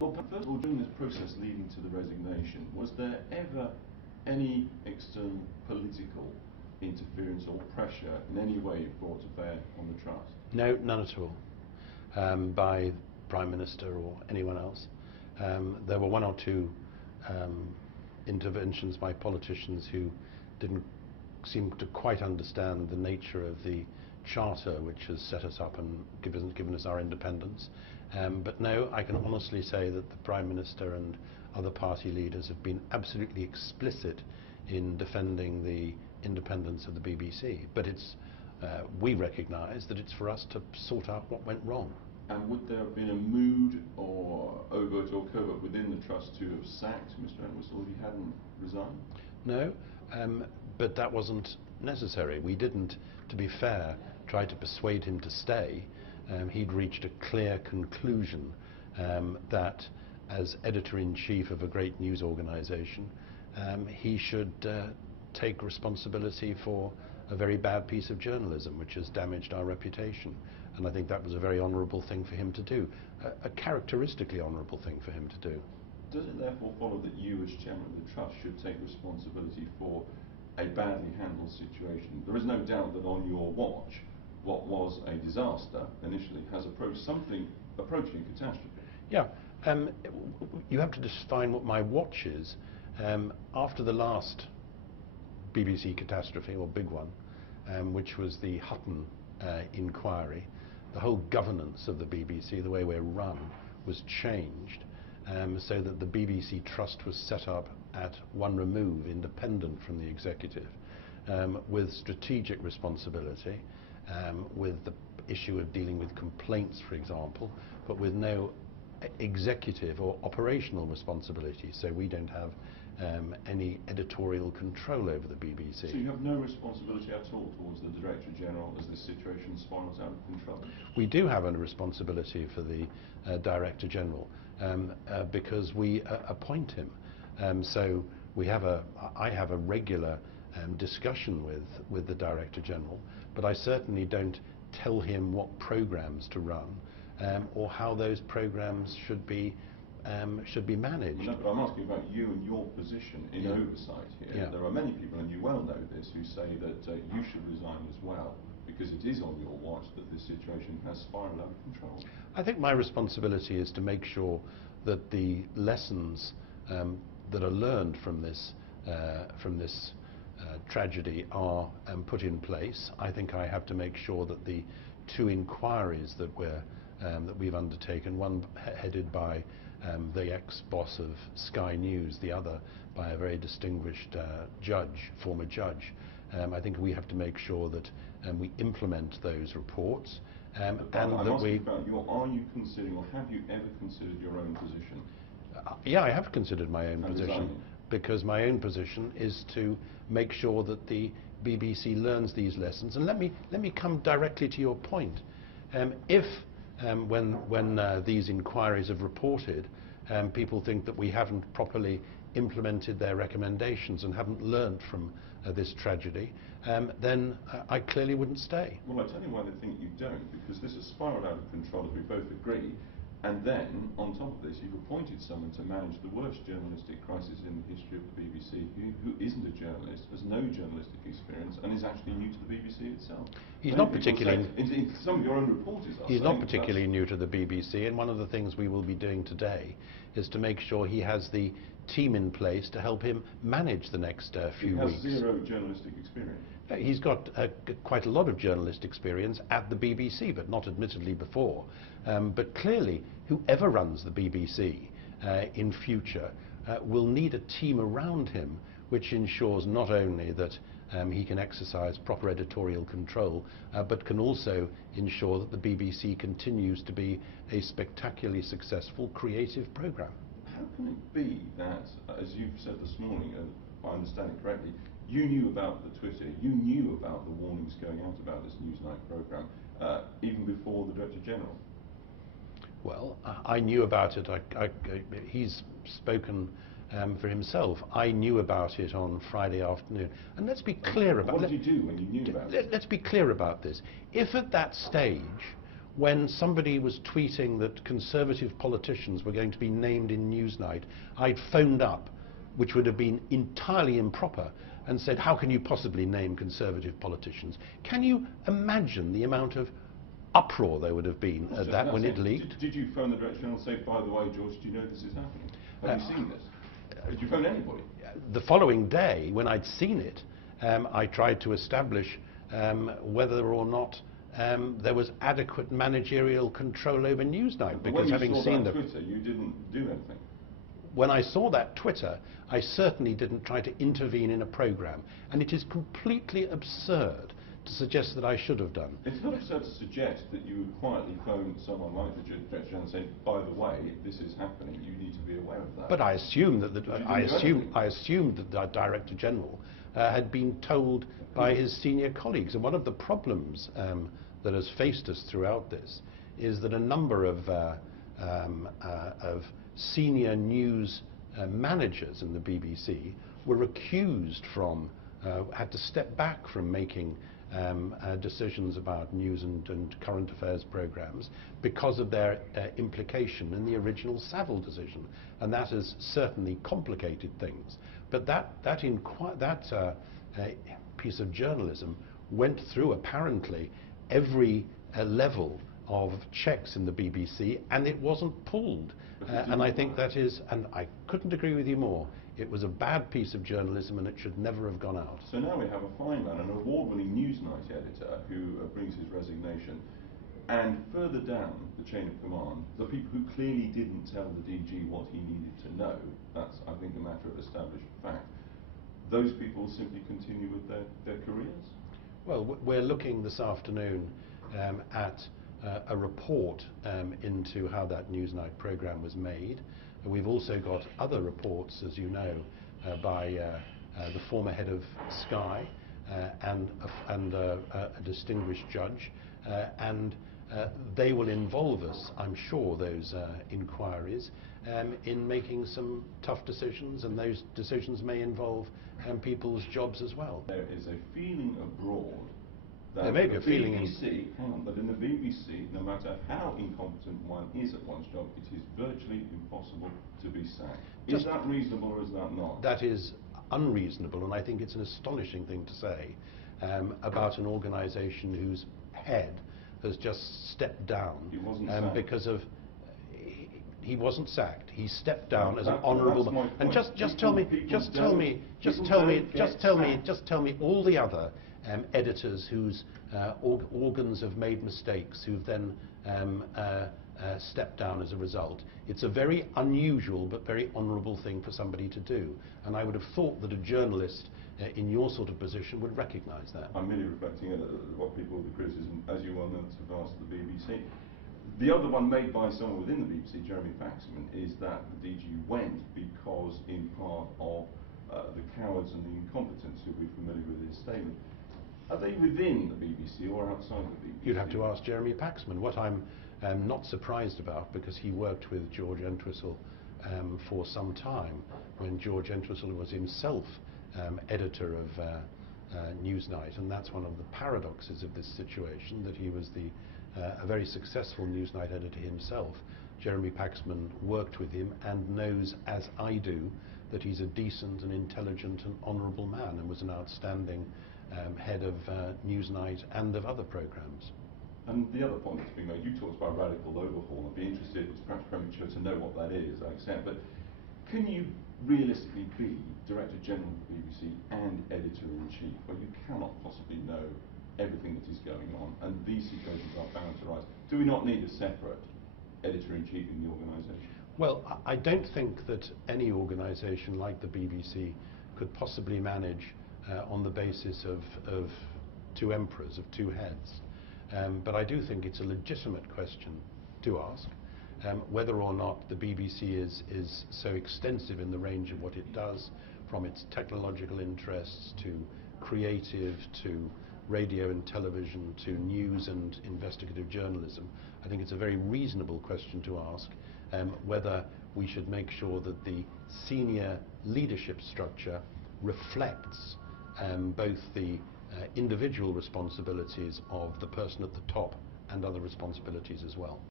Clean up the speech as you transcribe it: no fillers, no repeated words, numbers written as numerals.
Well, first of all, during this process leading to the resignation, was there ever any external political interference or pressure in any way brought to bear on the Trust? No, none at all, by Prime Minister or anyone else. There were one or two interventions by politicians who didn't seem to quite understand the nature of the charter which has set us up and given us our independence. But no, I can honestly say that the Prime Minister and other party leaders have been absolutely explicit in defending the independence of the BBC. But we recognise that it's for us to sort out what went wrong. And would there have been a mood, or overt or covert, within the Trust to have sacked Mr. Entwistle if he hadn't resigned? No, but that wasn't necessary. We didn't, to be fair, try to persuade him to stay. He'd reached a clear conclusion that as editor-in-chief of a great news organisation, he should take responsibility for a very bad piece of journalism which has damaged our reputation. And I think that was a very honourable thing for him to do, a characteristically honourable thing for him to do. Does it therefore follow that you, as chairman of the Trust, should take responsibility for a badly handled situation? There is no doubt that on your watch, what was a disaster initially has approached something approaching catastrophe. Yeah, you have to define what my watch is. After the last BBC catastrophe, or big one, which was the Hutton inquiry, the whole governance of the BBC, the way we're run, was changed so that the BBC Trust was set up at one remove, independent from the executive, with strategic responsibility, with the issue of dealing with complaints, for example, but with no executive or operational responsibility. So we don't have any editorial control over the BBC. So you have no responsibility at all towards the Director General as this situation spirals out of control? We do have a responsibility for the Director General because we appoint him. So I have a regular discussion with the Director General, but I certainly don't tell him what programmes to run or how those programmes should be managed. No, but I'm asking about you and your position in oversight here. Yeah. There are many people, and you well know this, who say that you should resign as well, because it is on your watch that this situation has spiralled out of control. I think my responsibility is to make sure that the lessons that are learned from this tragedy are put in place. I think I have to make sure that the two inquiries that we've undertaken, one headed by the ex-boss of Sky News, the other by a very distinguished former judge. I think we have to make sure that we implement those reports. Are you considering, or have you ever considered your own position? Yeah, I have considered my own position. Resigning? Because my own position is to make sure that the BBC learns these lessons. And let me come directly to your point. If when these inquiries have reported, people think that we haven't properly implemented their recommendations and haven't learnt from this tragedy, then I clearly wouldn't stay. Well, I tell you why they think you don't, because this has spiralled out of control, as we both agree, and then, on top of this, you've appointed someone to manage the worst journalistic crisis in the history of the BBC, who isn't a journalist, has no journalistic experience, and is actually new to the BBC itself. He's not particularly... In some of your own reporters are He's not particularly new to the BBC, and one of the things we will be doing today is to make sure he has the team in place to help him manage the next few weeks. He has zero journalistic experience. He's got quite a lot of journalist experience at the BBC, but not admittedly before. But clearly, whoever runs the BBC in future will need a team around him which ensures not only that he can exercise proper editorial control, but can also ensure that the BBC continues to be a spectacularly successful creative programme. How can it be that, as you've said this morning, and if I understand it correctly, you knew about the Twitter, you knew about the warnings going out about this Newsnight programme, even before the Director General? Well, I knew about it. He's spoken for himself. I knew about it on Friday afternoon. And let's be clear about... What did you do when you knew about it? Let's be clear about this. If at that stage when somebody was tweeting that Conservative politicians were going to be named in Newsnight, I'd phoned up, which would have been entirely improper, and said, how can you possibly name Conservative politicians? Can you imagine the amount of uproar there would have been at that when it leaked? Did you phone the Director General and say, by the way, George, do you know this is happening? Have you seen this? Did you phone anybody? The following day, when I'd seen it, I tried to establish whether or not there was adequate managerial control over Newsnight, because having seen the Twitter, you didn't do anything. When I saw that Twitter, I certainly didn't try to intervene in a programme, and it is completely absurd to suggest that I should have done. It's not absurd to suggest that you would quietly phone someone like the Director General and say, by the way, this is happening, you need to be aware of that. But I assumed that I assumed that the Director General had been told by his senior colleagues, and one of the problems that has faced us throughout this is that a number of senior news managers in the BBC were accused from, had to step back from making decisions about news and current affairs programmes because of their implication in the original Savile decision, and that has certainly complicated things. But that piece of journalism went through apparently every level of checks in the BBC, and it wasn't pulled. And I think that is, and I couldn't agree with you more, it was a bad piece of journalism and it should never have gone out. So now we have a fine man, an award-winning Newsnight editor who brings his resignation, and further down the chain of command, the people who clearly didn't tell the DG what he needed to know, that's, I think, a matter of established fact, those people simply continue with their careers? Well, we're looking this afternoon at a report into how that Newsnight programme was made. And we've also got other reports, as you know, by the former head of Sky and a distinguished judge, and they will involve us, I'm sure, those inquiries, in making some tough decisions, and those decisions may involve people's jobs as well. There is a feeling abroad that there may be a feeling but in the BBC, no matter how incompetent one is at one's job, it is virtually impossible to be sacked. Is that reasonable or is that not? That is unreasonable, and I think it's an astonishing thing to say about an organisation whose head has just stepped down. He wasn't sacked. Because of he wasn't sacked. He stepped down as an honourable man. And just tell me all the other editors whose organs have made mistakes, who've then stepped down as a result. It's a very unusual but very honourable thing for somebody to do, and I would have thought that a journalist in your sort of position would recognise that. I'm merely reflecting on what people, the criticism, as you well know, have asked the BBC. The other one made by someone within the BBC, Jeremy Paxman, is that the DG went because, in part, of the cowards and the incompetents who'll be familiar with his statement. Are they within the BBC or outside the BBC? You'd have to ask Jeremy Paxman. What I'm not surprised about, because he worked with George Entwistle for some time, when George Entwistle was himself editor of Newsnight, and that's one of the paradoxes of this situation, that he was a very successful Newsnight editor himself. Jeremy Paxman worked with him and knows, as I do, that he's a decent and intelligent and honourable man, and was an outstanding head of Newsnight and of other programmes. And the other point that's being made, you talked about radical overhaul. I'd be interested, it's perhaps premature to know what that is, I accept, but can you realistically be Director General of the BBC and Editor-in-Chief, where you cannot possibly know everything that is going on, and these situations are bound to rise? Do we not need a separate Editor-in-Chief in the organisation? Well, I don't think that any organisation like the BBC could possibly manage on the basis of two emperors, of two heads. But I do think it's a legitimate question to ask whether or not the BBC is so extensive in the range of what it does, from its technological interests to creative to radio and television to news and investigative journalism. I think it's a very reasonable question to ask whether we should make sure that the senior leadership structure reflects both the individual responsibilities of the person at the top and other responsibilities as well.